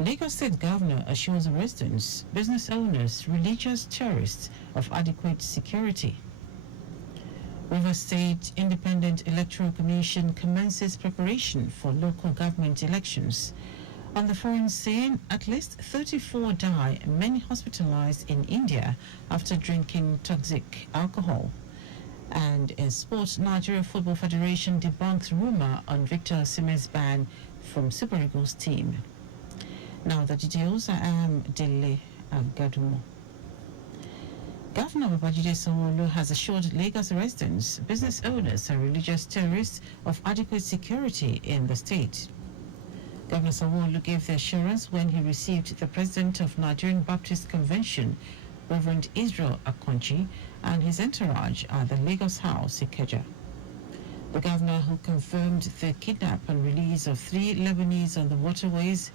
Lagos State Governor assures residents, business owners, religious tourists of adequate security. Rivers State Independent Electoral Commission commences preparation for local government elections. On the foreign scene, at least 34 die, many hospitalized in India after drinking toxic alcohol. And in sports, Nigeria Football Federation debunks rumor on Victor Osimhen's ban from Super Eagles team. Now the details. I am Dele Agadumo. Governor Babajide Sanwo-Olu has assured Lagos residents, business owners and religious tourists of adequate security in the state. Governor Sanwo-Olu gave the assurance when he received the president of Nigerian Baptist Convention, Reverend Israel Akonji, and his entourage at the Lagos House, Ikeja. The governor, who confirmed the kidnap and release of 3 Lebanese on the waterways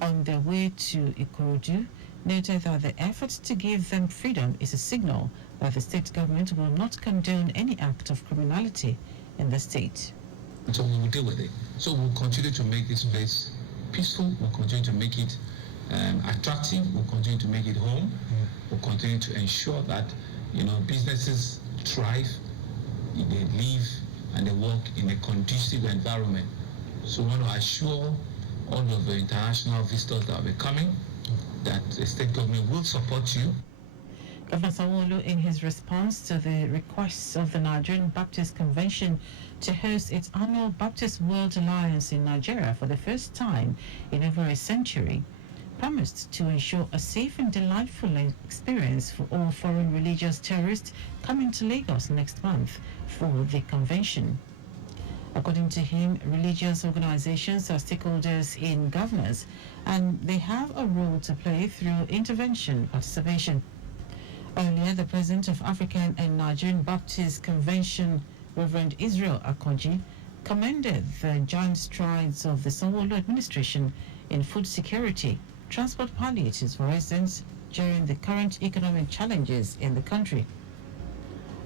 on their way to Ikorodu, noted that the effort to give them freedom is a signal that the state government will not condone any act of criminality in the state. So we will deal with it. So we'll continue to make this place peaceful, we'll continue to make it attractive, we'll continue to make it home, we'll continue to ensure that, businesses thrive, they live and they work in a conducive environment. So we want to assure all of the international visitors that will be coming that the state government will support you. Governor Sanwo-Olu, in his response to the requests of the Nigerian Baptist Convention to host its annual Baptist World Alliance in Nigeria for the first time in over a century, promised to ensure a safe and delightful experience for all foreign religious tourists coming to Lagos next month for the convention. According to him, religious organizations are stakeholders in governance and they have a role to play through intervention participation. Earlier, the president of African and Nigerian Baptist Convention, Reverend Israel Akonji, commended the giant strides of the Sanwo-Olu administration in food security, transport palliatives for residents during the current economic challenges in the country.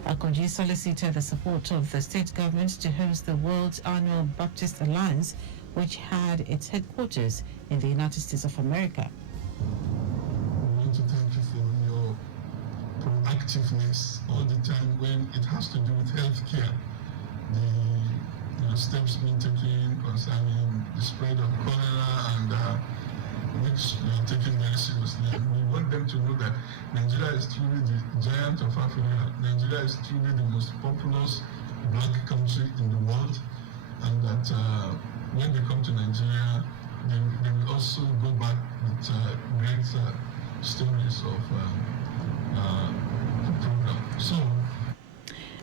Akonji solicited the support of the state government to host the world's annual Baptist Alliance, which had its headquarters in the United States of America. I want to thank you for your proactiveness all the time when it has to do with healthcare. The steps being taken concerning the spread of cholera and which we are taking very seriously. We want them to know that Nigeria is truly the giant of Africa. Nigeria is truly the most populous black country in the world, and that when they come to Nigeria, they will also go back with great stories of the program. So,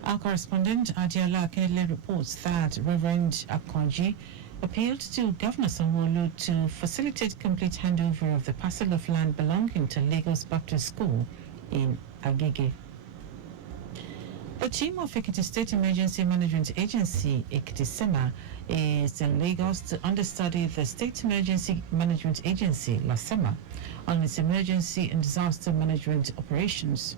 our correspondent Adiola Akinle reports that Reverend Akonji appealed to Governor Sanwo-Olu to facilitate complete handover of the parcel of land belonging to Lagos Baptist School in Agege. The team of Ekiti State Emergency Management Agency, Ekiti-SEMA, is in Lagos to understudy the State Emergency Management Agency, LASEMA, on its emergency and disaster management operations.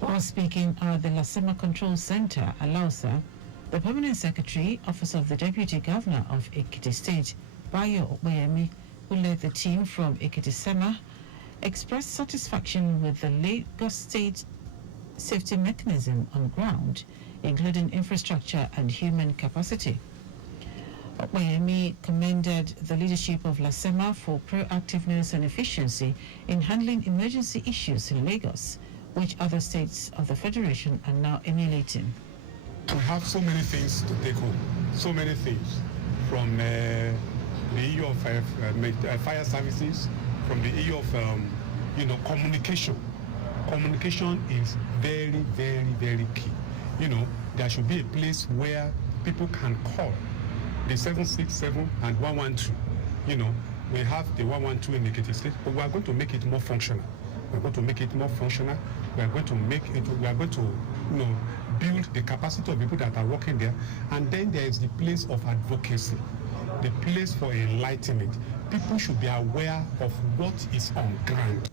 While speaking at the LASEMA Control Center, Alausa, the Permanent Secretary, Office of the Deputy Governor of Ekiti State, Bayo Okweyemi, who led the team from Ekiti-SEMA, expressed satisfaction with the Lagos State safety mechanism on ground, including infrastructure and human capacity. Okweyemi commended the leadership of LASEMA for proactiveness and efficiency in handling emergency issues in Lagos, which other states of the Federation are now emulating. We have so many things to take home, so many things from the issue of fire services, from the issue of communication. Communication is very, very, very key. There should be a place where people can call the 767 and 112. We have the 112 in Ekiti State, but we are going to make it more functional. We're going to make it more functional. We are going to build the capacity of people that are working there. And then there is the place of advocacy, the place for enlightenment. People should be aware of what is on ground.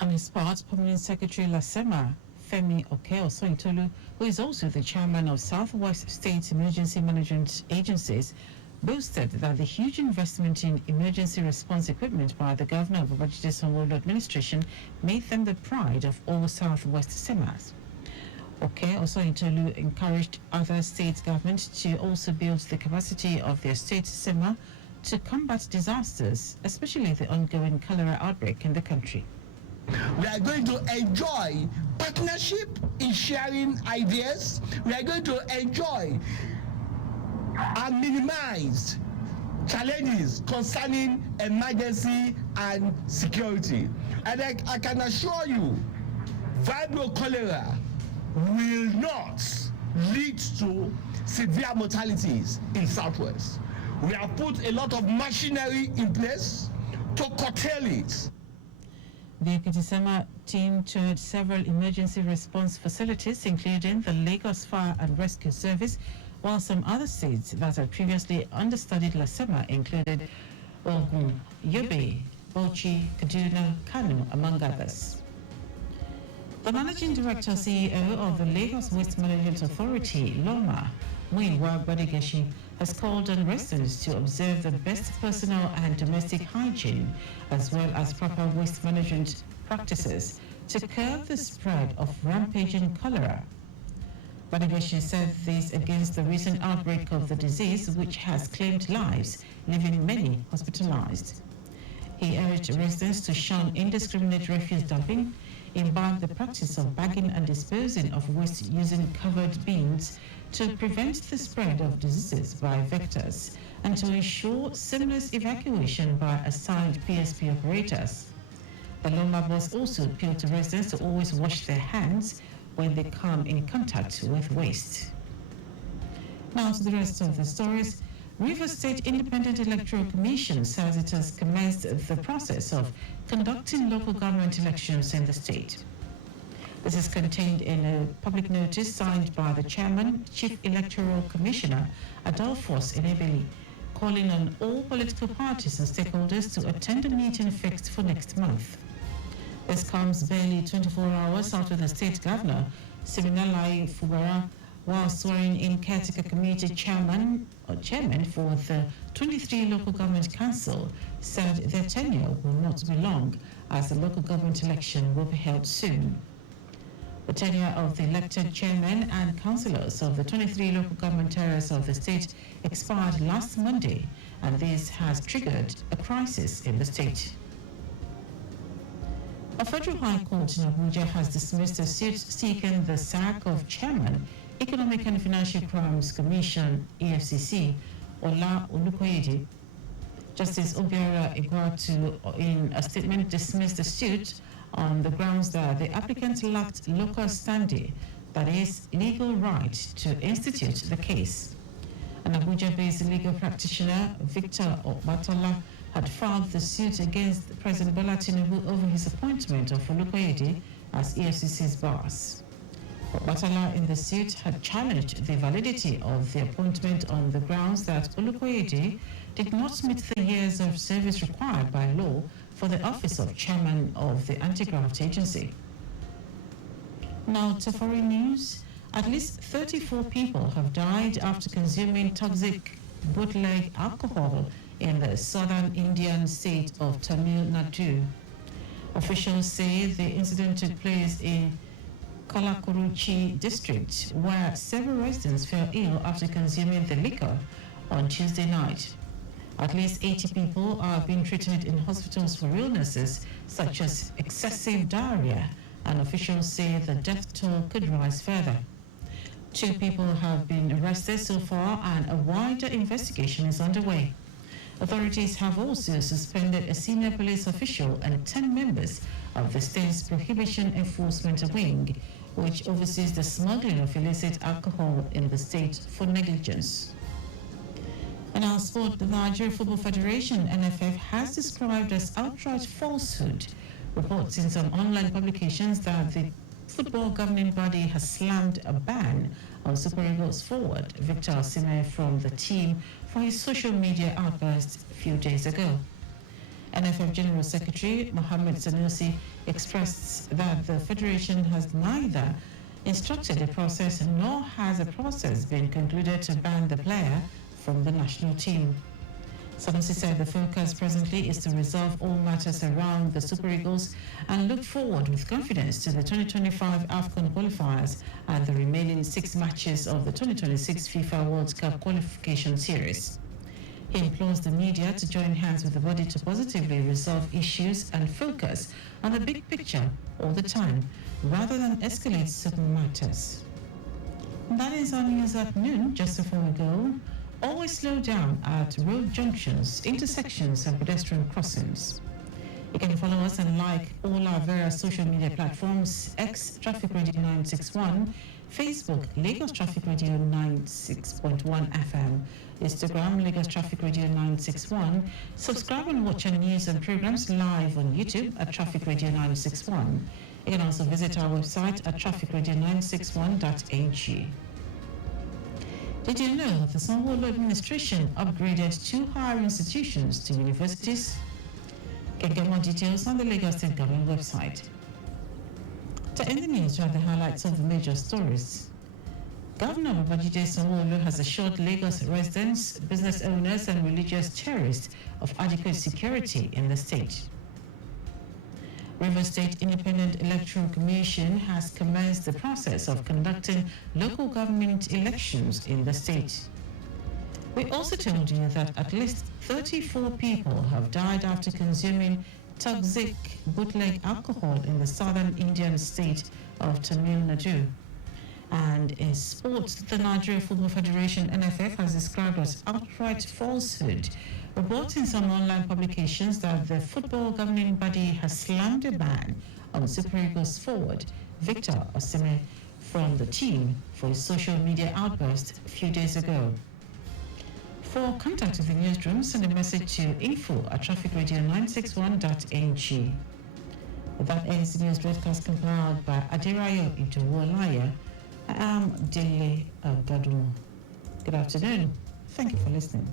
On his part, Permanent Secretary LASEMA, Femi Oke-Osoitolu, who is also the chairman of Southwest State Emergency Management Agencies, boasted that the huge investment in emergency response equipment by the governor of Babajide Sanwo-Olu administration made them the pride of all Southwest Semas. Okay, also Intolu encouraged other state governments to also build the capacity of their state SEMA to combat disasters, especially the ongoing cholera outbreak in the country. We are going to enjoy partnership in sharing ideas. We are going to enjoy and minimize challenges concerning emergency and security. And I can assure you, vibro cholera will not lead to severe mortalities in Southwest. We have put a lot of machinery in place to curtail it. The Ekitisema team toured several emergency response facilities, including the Lagos Fire and Rescue Service, while some other states that had previously understudied LASEMA included Ogun, Yobe, Bauchi, Kaduna, Kano, among others. The Managing Director CEO of the Lagos Waste Management Authority, LOMA, Muyiwa Gbadigeshi, has called on residents to observe the best personal and domestic hygiene, as well as proper waste management practices to curb the spread of rampaging cholera. Gbadigeshi said this against the recent outbreak of the disease, which has claimed lives, leaving many hospitalized. He urged residents to shun indiscriminate refuse dumping, imbibe the practice of bagging and disposing of waste using covered bins to prevent the spread of diseases by vectors, and to ensure seamless evacuation by assigned PSP operators. The Loma boss also appealed to residents to always wash their hands when they come in contact with waste. Now to the rest of the stories. Rivers State Independent Electoral Commission says it has commenced the process of conducting local government elections in the state. This is contained in a public notice signed by the Chairman, Chief Electoral Commissioner, Adolphus Enebeli, calling on all political parties and stakeholders to attend a meeting fixed for next month. This comes barely 24 hours after the state governor, Siminalayi Fubara, while swearing in caretaker committee chairman for the 23 local government council, said their tenure will not be long, as the local government election will be held soon. The tenure of the elected chairmen and councillors of the 23 local government areas of the state expired last Monday, and this has triggered a crisis in the state. A federal high court in Abuja has dismissed a suit seeking the sack of chairman, Economic and Financial Crimes Commission, EFCC, Ola Olukoyede. Justice Obiora Igwatu, in a statement, dismissed the suit on the grounds that the applicant lacked local standing, that is, legal right to institute the case. An Abuja-based legal practitioner, Victor Obatala, had filed the suit against President Bola Tinubu over his appointment of Olukoyede as EFCC's boss. Obatala in the suit had challenged the validity of the appointment on the grounds that Olukoyede did not meet the years of service required by law for the office of chairman of the anti-graft agency. Now to foreign news. At least 34 people have died after consuming toxic bootleg alcohol in the southern Indian state of Tamil Nadu. Officials say the incident took place in Kalakuruchi district, where several residents fell ill after consuming the liquor on Tuesday night. At least 80 people are being treated in hospitals for illnesses such as excessive diarrhea, and officials say the death toll could rise further. 2 people have been arrested so far, and a wider investigation is underway. Authorities have also suspended a senior police official and 10 members of the state's Prohibition Enforcement Wing, which oversees the smuggling of illicit alcohol in the state, for negligence. In our sport, the Nigeria Football Federation, NFF, has described as outright falsehood reports in some online publications that the football governing body has slammed a ban on Super Eagles forward Victor Osimhen from the team for his social media outburst a few days ago. NFF General Secretary Mohammed Sanusi expressed that the federation has neither instructed a process nor has a process been concluded to ban the player from the national team. Sanusi said the focus presently is to resolve all matters around the Super Eagles and look forward with confidence to the 2025 AFCON qualifiers and the remaining 6 matches of the 2026 FIFA World Cup qualification series. He implores the media to join hands with the body to positively resolve issues and focus on the big picture all the time, rather than escalate certain matters. That is our news at noon. Just before we go, always slow down at road junctions, intersections and pedestrian crossings. You can follow us and like all our various social media platforms: X Traffic Radio 961, Facebook Lagos Traffic Radio 96.1 FM, Instagram Lagos Traffic Radio 961. Subscribe and watch our news and programs live on YouTube at Traffic Radio 961. You can also visit our website at trafficradio961.ag. Did you know that the Sanwo-Olu administration upgraded 2 higher institutions to universities? You can get more details on the Lagos State Government website. To end the news, we have the highlights of the major stories. Governor Babajide Sanwo-Olu has assured Lagos residents, business owners and religious tourists of adequate security in the state. Rivers State Independent Electoral Commission has commenced the process of conducting local government elections in the state. We also told you that at least 34 people have died after consuming toxic bootleg alcohol in the southern Indian state of Tamil Nadu. And in sports, the Nigeria Football Federation (NFF) has described as outright falsehood reporting some online publications that the football governing body has slammed a ban on Super Eagles forward Victor Osimhen from the team for his social media outburst a few days ago. For contact with the newsroom, send a message to info@trafficradio961.ng. That ends the news broadcast compiled by Adirayo Idowu-Olaya. I am Dele Agadumo. Good afternoon. Thank you for listening.